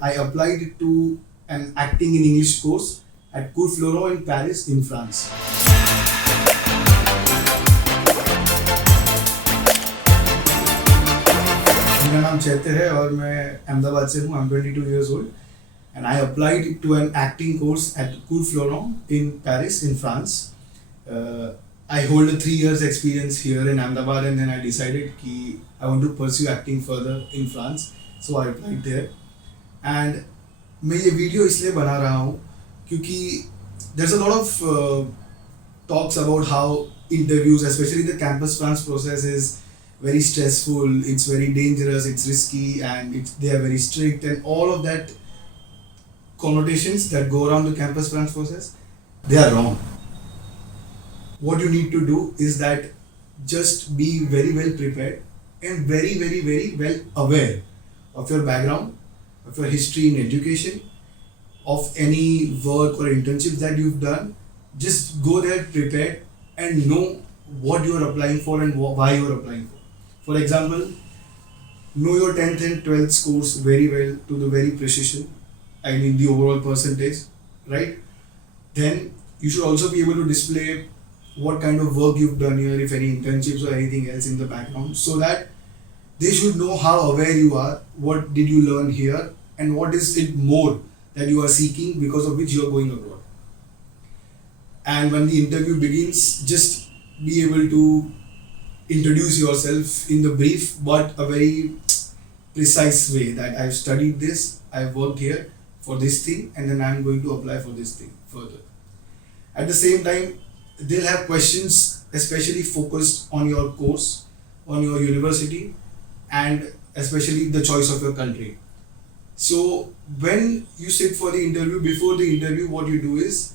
I applied to an acting in English course at Cours Florent in Paris in France. मेरा नाम चैत्य है और मैं अहमदाबाद से हूँ. I'm 22 years old and I applied to an acting course at Cours Florent in Paris in France. I hold a 3 years experience here in Ahmedabad and then I decided कि I want to pursue acting further in France. So I applied there. And मैं ये video इसलिए बना रहा हूँ क्योंकि there's a lot of talks about how interviews, especially the campus France process, is very stressful, it's very dangerous, it's risky, and they are very strict, and all of that connotations that go around the campus France process, they are wrong. What you need to do is that just be very well prepared and very well aware of your background, of your history in education, of any work or internships that you've done. Just go there prepared and know what you are applying for and why you are applying for. For example, know your 10th and 12th scores very well to the very precision. I mean the overall percentage, right? Then you should also be able to display what kind of work you've done here, if any internships or anything else in the background, so that they should know how aware you are, what did you learn here, and what is it more that you are seeking because of which you are going abroad. And when the interview begins, just be able to introduce yourself in the brief but a very precise way, that I've studied this, I've worked here for this thing, and then I'm going to apply for this thing further. At the same time, they'll have questions especially focused on your course, on your university, and especially the choice of your country. So when you sit for the interview, before the interview, what you do is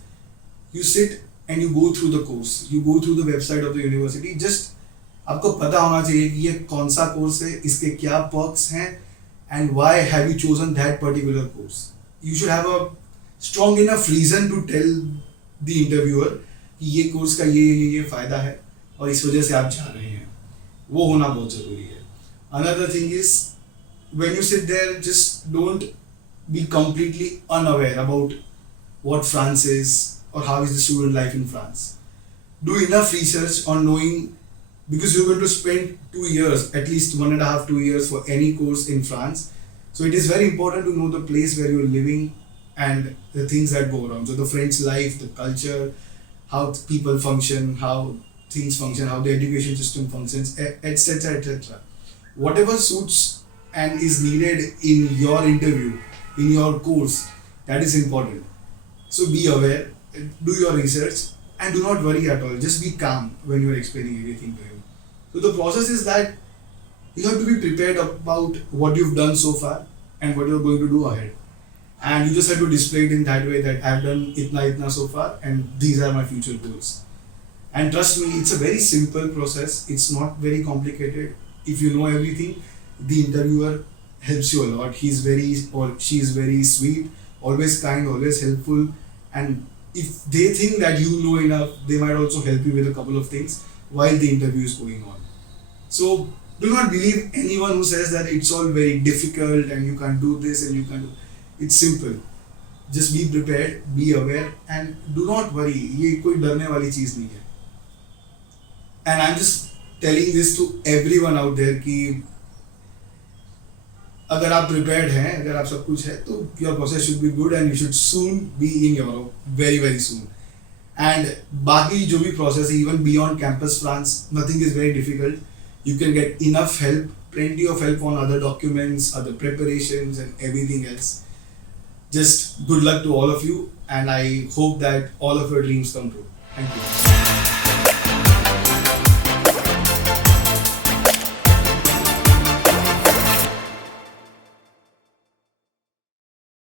you sit and you go through the course, you go through the website of the university. Just आपको पता होना चाहिए कि ये कौन सा course है, इसके क्या perks हैं, and why have you chosen that particular course. You should have a strong enough reason to tell the interviewer कि ये कोर्स का ये फायदा है और इस वजह से आप जा रहे हैं. वो होना बहुत ज़रूरी है. Another thing is, when you sit there, just don't be completely unaware about what France is or how is the student life in France. Do enough research on knowing, because you're going to spend 2 years, at least 1.5 2 years for any course in France. So it is very important to know the place where you're living and the things that go around. So the French life, the culture, how people function, how things function, how the education system functions, etc. etc. Whatever suits and is needed in your interview, in your course, that is important. So be aware, do your research, and do not worry at all. Just be calm when you are explaining everything to him. So the process is that you have to be prepared about what you've done so far and what you're going to do ahead. And you just have to display it in that way, that I've done itna so far and these are my future goals. And trust me, it's a very simple process. It's not very complicated. If you know everything, the interviewer helps you a lot. He's very, or she is very sweet, always kind, always helpful. And if they think that you know enough, they might also help you with a couple of things while the interview is going on. So do not believe anyone who says that it's all very difficult and you can't do this and you can't do. It's simple. Just be prepared, be aware, and do not worry. ये कोई डरने वाली चीज़ नहीं है. And I'm just telling this to everyone out there कि अगर आप prepared हैं, अगर आप सब कुछ है, तो your process should be good and you should soon be in Europe, very soon. And बाकी जो भी process है, even beyond campus France, nothing is very difficult. You can get enough help, plenty of help on other documents, other preparations, and everything else. Just good luck to all of you, and I hope that all of your dreams come true. Thank you.